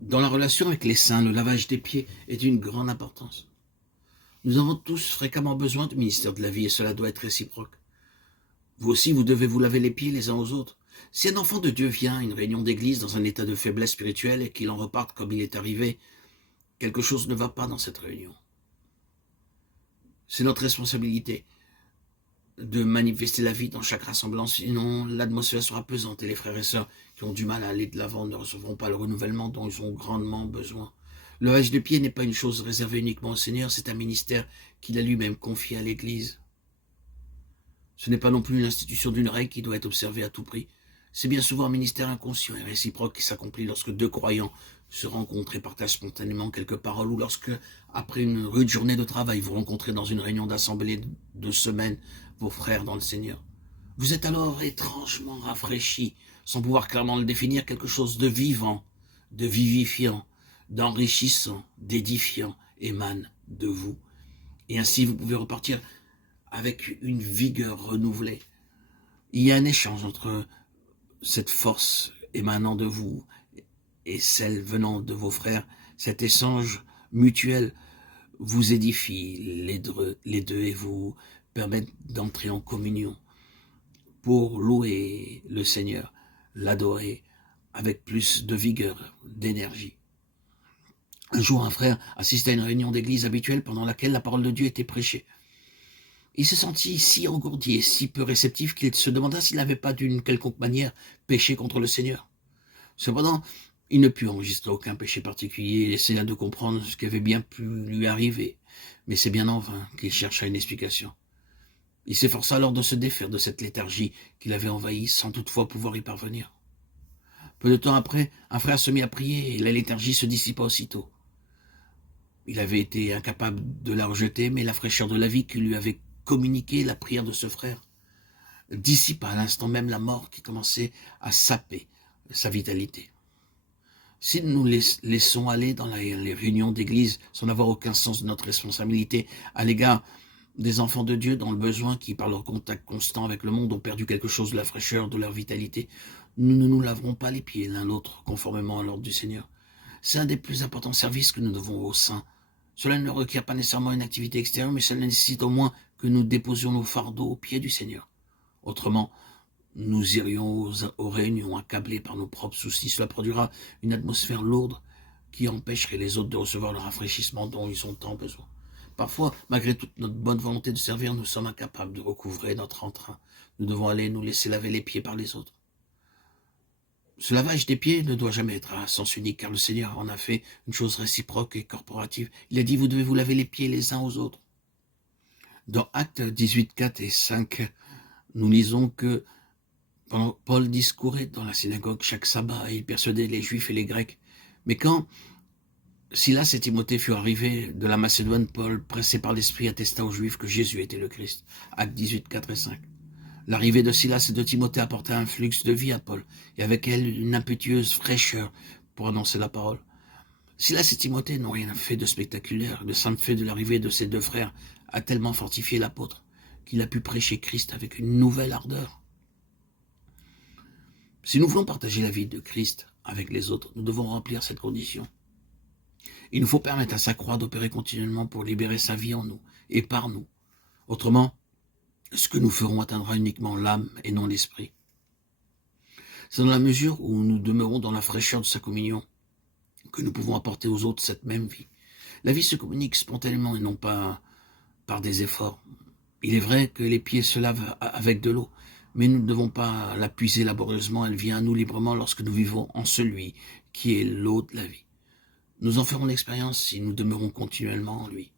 Dans la relation avec les saints, le lavage des pieds est d'une grande importance. Nous avons tous fréquemment besoin du ministère de la vie et cela doit être réciproque. Vous aussi, vous devez vous laver les pieds les uns aux autres. Si un enfant de Dieu vient à une réunion d'église dans un état de faiblesse spirituelle et qu'il en reparte comme il est arrivé, quelque chose ne va pas dans cette réunion. C'est notre responsabilité de manifester la vie dans chaque rassemblement, sinon l'atmosphère sera pesante et les frères et sœurs qui ont du mal à aller de l'avant ne recevront pas le renouvellement dont ils ont grandement besoin. Le lavage de pied n'est pas une chose réservée uniquement au Seigneur, c'est un ministère qu'il a lui-même confié à l'Église. Ce n'est pas non plus une institution d'une règle qui doit être observée à tout prix. C'est bien souvent un ministère inconscient et réciproque qui s'accomplit lorsque deux croyants se rencontrent et partagent spontanément quelques paroles, ou lorsque, après une rude journée de travail, vous rencontrez dans une réunion d'assemblée de semaine vos frères dans le Seigneur. Vous êtes alors étrangement rafraîchis, sans pouvoir clairement le définir, quelque chose de vivant, de vivifiant, d'enrichissant, d'édifiant émane de vous. Et ainsi vous pouvez repartir avec une vigueur renouvelée. Il y a un échange entre cette force émanant de vous et celle venant de vos frères. Cet échange mutuel vous édifie les deux et vous permet d'entrer en communion pour louer le Seigneur, l'adorer avec plus de vigueur, d'énergie. Un jour, un frère assistait à une réunion d'église habituelle pendant laquelle la parole de Dieu était prêchée. Il se sentit si engourdi et si peu réceptif qu'il se demanda s'il n'avait pas d'une quelconque manière péché contre le Seigneur. Cependant, il ne put enregistrer aucun péché particulier et essaya de comprendre ce qui avait bien pu lui arriver. Mais c'est bien en vain qu'il chercha une explication. Il s'efforça alors de se défaire de cette léthargie qu'il avait envahie sans toutefois pouvoir y parvenir. Peu de temps après, un frère se mit à prier et la léthargie se dissipa aussitôt. Il avait été incapable de la rejeter, mais la fraîcheur de la vie qui lui avait communiqué la prière de ce frère dissipa à l'instant même la mort qui commençait à saper sa vitalité. Si nous laissons aller dans les réunions d'église sans avoir aucun sens de notre responsabilité à l'égard des enfants de Dieu dans le besoin qui, par leur contact constant avec le monde, ont perdu quelque chose de la fraîcheur, de leur vitalité, nous ne nous laverons pas les pieds l'un l'autre conformément à l'ordre du Seigneur. C'est un des plus importants services que nous devons aux saints. Cela ne requiert pas nécessairement une activité extérieure, mais cela nécessite au moins que nous déposions nos fardeaux aux pieds du Seigneur. Autrement, nous irions aux réunions accablés par nos propres soucis. Cela produira une atmosphère lourde qui empêcherait les autres de recevoir le rafraîchissement dont ils ont tant besoin. Parfois, malgré toute notre bonne volonté de servir, nous sommes incapables de recouvrer notre entrain. Nous devons aller nous laisser laver les pieds par les autres. Ce lavage des pieds ne doit jamais être à sens unique, car le Seigneur en a fait une chose réciproque et corporative. Il a dit, vous devez vous laver les pieds les uns aux autres. Dans Actes 18, 4 et 5, nous lisons que pendant Paul discourait dans la synagogue chaque sabbat et il persuadait les Juifs et les Grecs. Mais quand Silas et Timothée furent arrivés de la Macédoine, Paul, pressé par l'Esprit, attesta aux Juifs que Jésus était le Christ. Actes 18, 4 et 5. L'arrivée de Silas et de Timothée apporta un flux de vie à Paul, et avec elle une impétueuse fraîcheur pour annoncer la parole. Silas et Timothée n'ont rien fait de spectaculaire. Le simple fait de l'arrivée de ces deux frères a tellement fortifié l'apôtre qu'il a pu prêcher Christ avec une nouvelle ardeur. Si nous voulons partager la vie de Christ avec les autres, nous devons remplir cette condition. Il nous faut permettre à sa croix d'opérer continuellement pour libérer sa vie en nous et par nous. Autrement, ce que nous ferons atteindra uniquement l'âme et non l'esprit. C'est dans la mesure où nous demeurons dans la fraîcheur de sa communion que nous pouvons apporter aux autres cette même vie. La vie se communique spontanément et non pas par des efforts. Il est vrai que les pieds se lavent avec de l'eau, mais nous ne devons pas la puiser laborieusement, elle vient à nous librement lorsque nous vivons en celui qui est l'eau de la vie. Nous en ferons l'expérience si nous demeurons continuellement en lui.